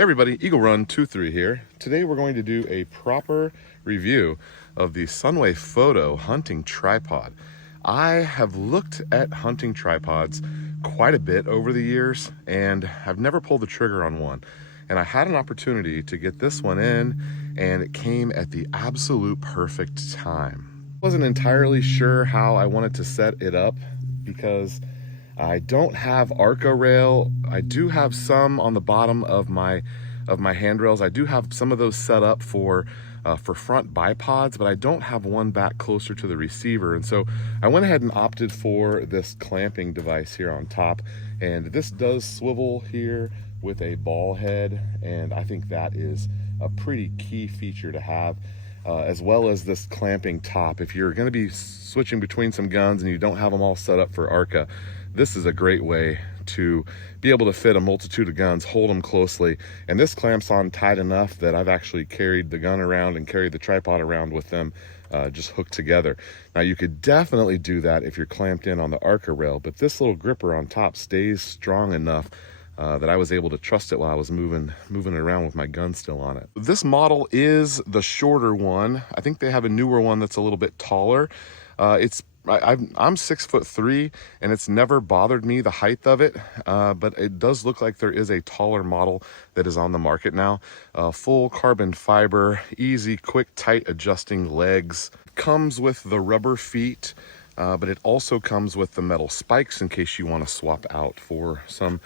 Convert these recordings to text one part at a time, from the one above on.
Hey everybody, Eagle Run 23 here. Today we're going to do a proper review of the Sunway Photo hunting tripod. I have looked at hunting tripods quite a bit over the years and have never pulled the trigger on one. And I had an opportunity to get this one in, and it came at the absolute perfect time. Wasn't entirely sure how I wanted to set it up because I don't have Arca rail. I do have some on the bottom of my handrails. I do have some of those set up for front bipods, but I don't have one back closer to the receiver. And so I went ahead and opted for this clamping device here on top. And this does swivel here with a ball head, and I think that is a pretty key feature to have. As well as this clamping top. If you're going to be switching between some guns and you don't have them all set up for Arca, this is a great way to be able to fit a multitude of guns, hold them closely. And this clamps on tight enough that I've actually carried the gun around and carried the tripod around with them just hooked together. Now you could definitely do that if you're clamped in on the Arca rail, but this little gripper on top stays strong enough that I was able to trust it while I was moving it around with my gun still on it. This model is the shorter one. I think they have a newer one that's a little bit taller. I'm 6'3", and it's never bothered me, the height of it, but it does look like there is a taller model that is on the market now. Full carbon fiber, easy, quick, tight adjusting legs. Comes with the rubber feet, but it also comes with the metal spikes in case you want to swap out for some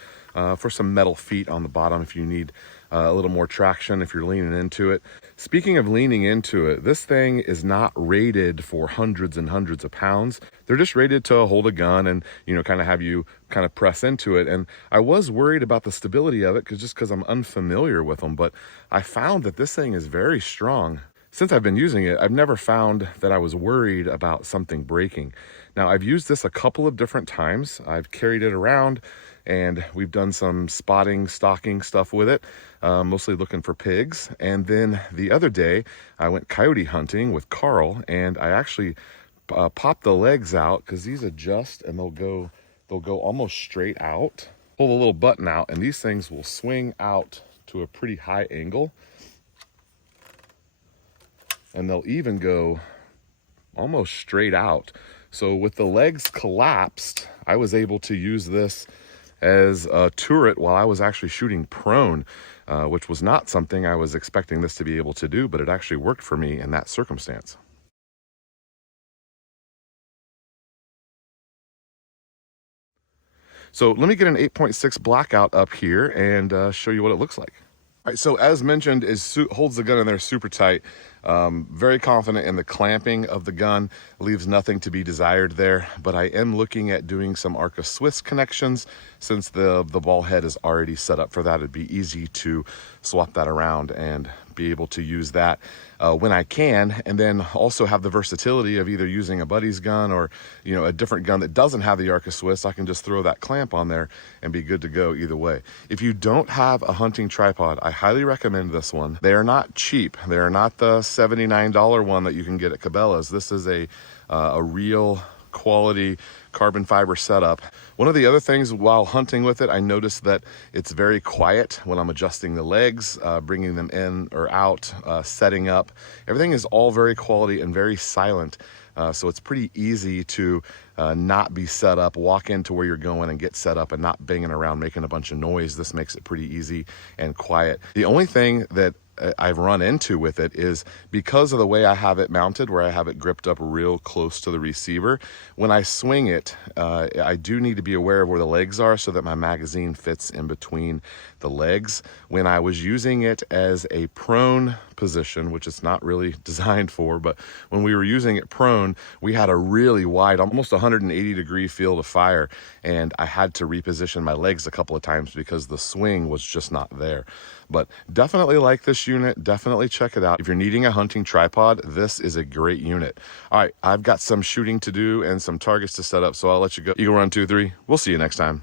metal feet on the bottom if you need a little more traction if you're leaning into it. Speaking of leaning into it, this thing is not rated for hundreds and hundreds of pounds. They're just rated to hold a gun and, kind of have you kind of press into it. And I was worried about the stability of it because I'm unfamiliar with them, but I found that this thing is very strong. Since I've been using it, I've never found that I was worried about something breaking. Now, I've used this a couple of different times. I've carried it around and we've done some spotting, stalking stuff with it, mostly looking for pigs. And then the other day, I went coyote hunting with Carl, and I actually popped the legs out because these adjust and they'll go almost straight out. Pull the little button out, and these things will swing out to a pretty high angle. And they'll even go almost straight out. So with the legs collapsed, I was able to use this as a turret while I was actually shooting prone, which was not something I was expecting this to be able to do, but it actually worked for me in that circumstance. So let me get an 8.6 blackout up here and show you what it looks like. All right, so as mentioned, holds the gun in there super tight. Very confident in the clamping of the gun, leaves nothing to be desired there, but I am looking at doing some Arca Swiss connections. Since the ball head is already set up for that, it'd be easy to swap that around and be able to use that when I can, and then also have the versatility of either using a buddy's gun or a different gun that doesn't have the Arca Swiss. I can just throw that clamp on there and be good to go either way. If you don't have a hunting tripod, I highly recommend this one. They are not cheap. They are not the $79 one that you can get at Cabela's. This is a real quality carbon fiber setup. One of the other things while hunting with it, I noticed that it's very quiet when I'm adjusting the legs, bringing them in or out, setting up. Everything is all very quality and very silent. So it's pretty easy to not be set up, walk into where you're going and get set up and not banging around making a bunch of noise. This makes it pretty easy and quiet. The only thing that I've run into with it is because of the way I have it mounted, where I have it gripped up real close to the receiver. When I swing it, I do need to be aware of where the legs are so that my magazine fits in between the legs. When I was using it as a prone position, which it's not really designed for, but when we were using it prone, we had a really wide, almost 180-degree field of fire, and I had to reposition my legs a couple of times because the swing was just not there. But definitely like this unit, definitely check it out. If you're needing a hunting tripod, this is a great unit. All right, I've got some shooting to do and some targets to set up, so I'll let you go. Eagle Run 23, we'll see you next time.